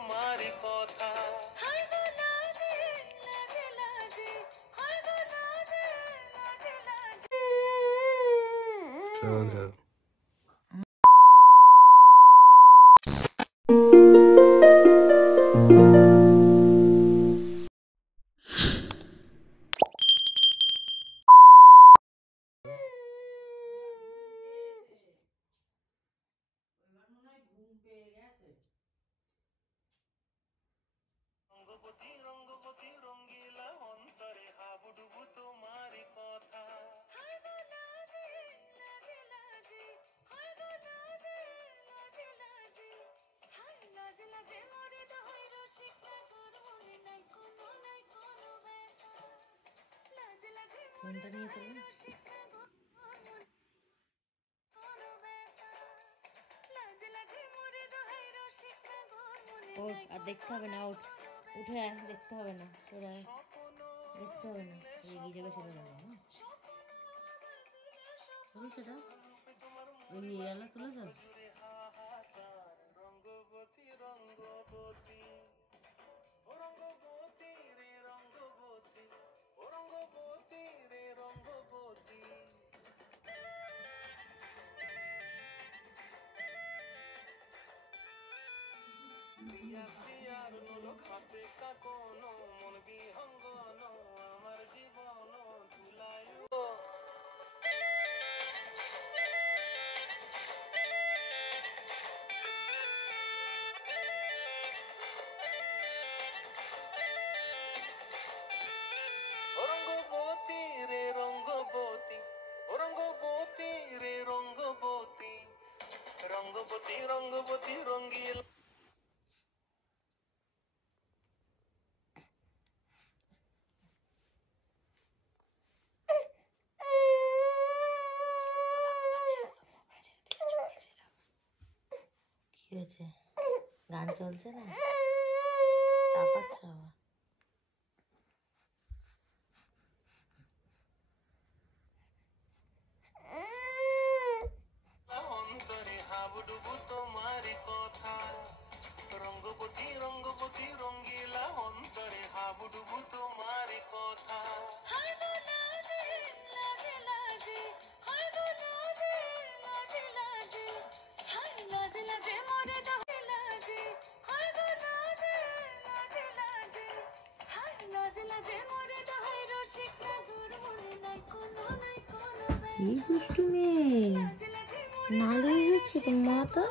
তোমারই কথা। রঙ্গবতী রঙ্গবতী রঙ্গিলা অন্তরে হাবুডুবু তোমারই কথা। ওর আর দেখতে হবে না, উঠে আয়, দেখতে হবে না, সরে আয়, দেখতে হবে না, এগিয়ে যাবে সেটা যাবে না, সেটা এগিয়ে গেলে তুলে যাবে। রঙ্গবতী রঙ্গবতী ও রঙ্গবতী রে রঙ্গবতী ও রঙ্গবতী রে রঙ্গবতী। বিয়ার নোলক হাতে কাকনো মন বিহঙ্গন আমার জীবন ধুলায়। রঙ্গবতী রে রঙ্গবতী ও রঙ্গবতী রে রঙ্গবতী রঙ্গবতী রঙ্গবতী রঙ্গিল। কি হয়েছে? গান চলছে না, চাপাচ্ছ আবার। অন্তরে হাবুডুবু তোমারই কথা। রঙ্গবতী রঙ্গবতী রঙ্গিলা অন্তরে হাবুডুবু তোমারই কথা। এই দুষ্টু মেয়ে নালে হচ্ছে তোমার তো।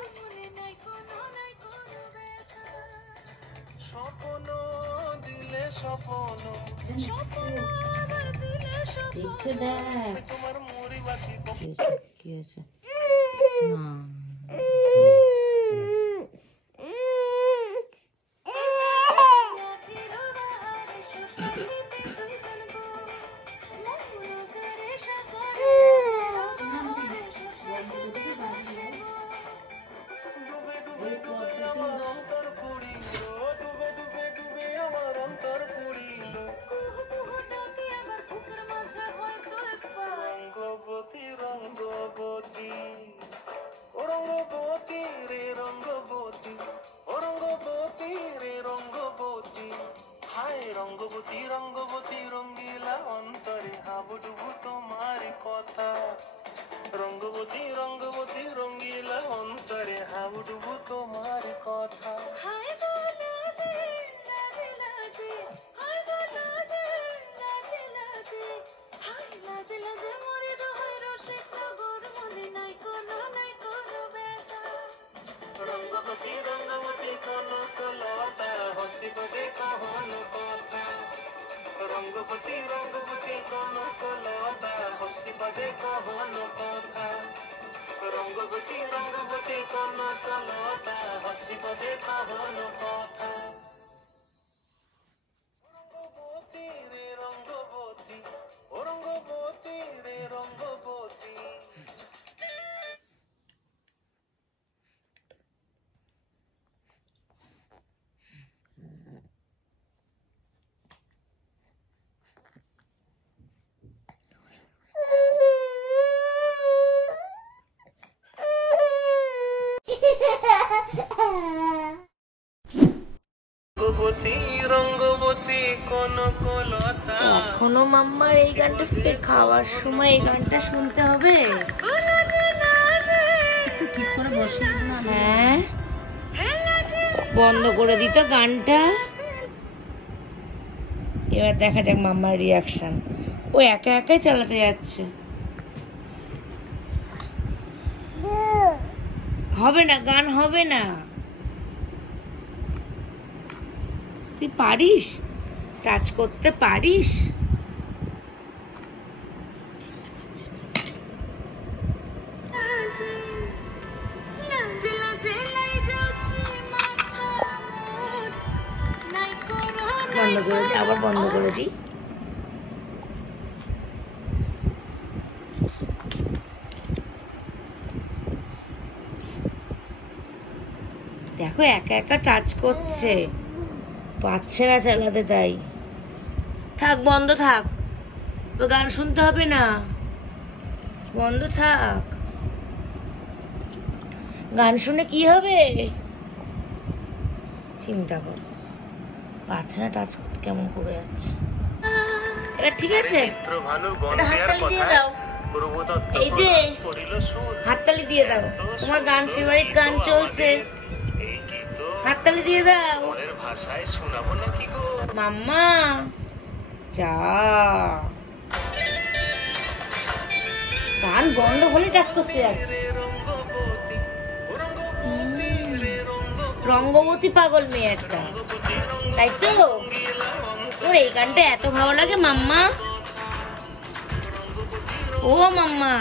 স্বপ্ন দিলে স্বপ্ন দেখছে, দেখ তোমার মুড়ি বাছি। কি হয়েছে না ডুবে ডুবে ডুবে আমার অন্তর পুরিল, ডুবে ডুবে ডুবে আমার অন্তর পুরিল। রঙ্গবতী রঙ্গবতী ও রঙ্গবতী রে রঙ্গবতী ও রঙ্গবতী রে রঙ্গবতী। হায় রঙ্গবতী রঙ্গবতী রঙ্গিলা অন্তরে হাবুডুবু তোমারই কথা। রঙ্গবতী রঙ্গবতী রঙ্গিলা অন্তরে হাবুডুবু তোমারই কথা। রঙ্গবতী রঙ্গবতী কনকলতা হসিব কহন কথা। রঙ্গবতী রঙ্গবতী কনকলতা হসিব কহন কথা। রঙ্গবতী রঙ্গবতী কনকলতা হসিব কহন কথা। রঙ্গবতী রে রঙ্গবতী ও রঙ্গবতী রে রঙ্গবতী। রঙ্গবতী রঙ্গবতী কনকলতা এখনো মাম্মার এই গানটা ফিরে খাওয়ার সময় এই গানটা শুনতে হবে। একটু ঠিক করে বসিয়ে দিন না। হ্যাঁ, বন্ধ করে দিত গানটা। এবার দেখা যাক মাম্মার রিয়াকশন। ও একা একাই চালাতে যাচ্ছে। হবে না, গান হবে না। তুই পারিস, টাচ করতে পারিস। বন্ধ করে দি, আবার বন্ধ করে দি। দেখো একা একা টাচ করছে, পাচ্ছে না চালাতে, তাই থাক, বন্ধ থাক, তো গান শুনতে হবে না, বন্ধ থাক। গান শুনে কি হবে চিন্তা কর। পাচ্ছে না টাচ করতে, কেমন করে যাচ্ছে। এবার ঠিক আছে, একটা হাততালি দিয়ে দাও। এই যে হাততালি দিয়ে দাও, তোমার গান ফেভারিট গান চলছে, হাততালি দিয়ে দাও। মাম্মা যা, গান বন্ধ হলে টাচ করতে যাচ্ছে। রঙ্গবতী পাগল মেয়ে একটা, তাই তো? তোর এই গানটা এত ভালো লাগে মাম্মা? ও মাম্মা,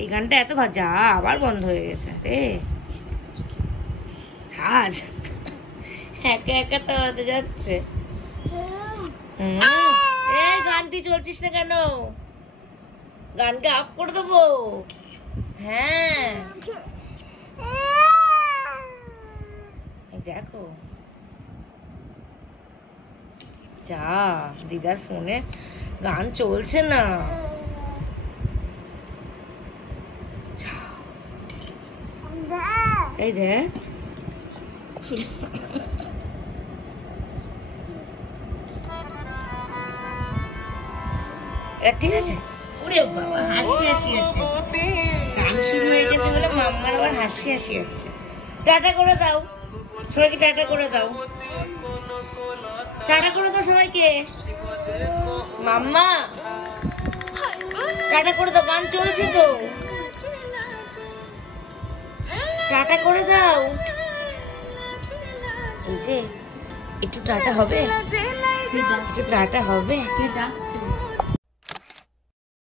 এই গানটা এত ভালো, যা আবার বন্ধ হয়ে গেছে রে। আজ একা একা চালাতে যাচ্ছে। এই গানটি চলছিস না কেন? গানকে আপ করে দেবো। হ্যাঁ, দেখো যা, দিদার ফোনে গান চলছে না। এই দেখ, ঠিক আছে। ওরে বাবা, হাসি হাসি আছে, গান শুরু হয়ে গেছে বলে মাম্মার আবার হাসি হাসি আছে। টাটা করে দাও সবাইকে, টাটা করে দাও, টাটা করে দাও সবাইকে। মাম্মা টাটা করে দাও, গান চলছে তো, টাটা করে দাও। এই যে একটু টাটা হবে, একটু টাটা হবে।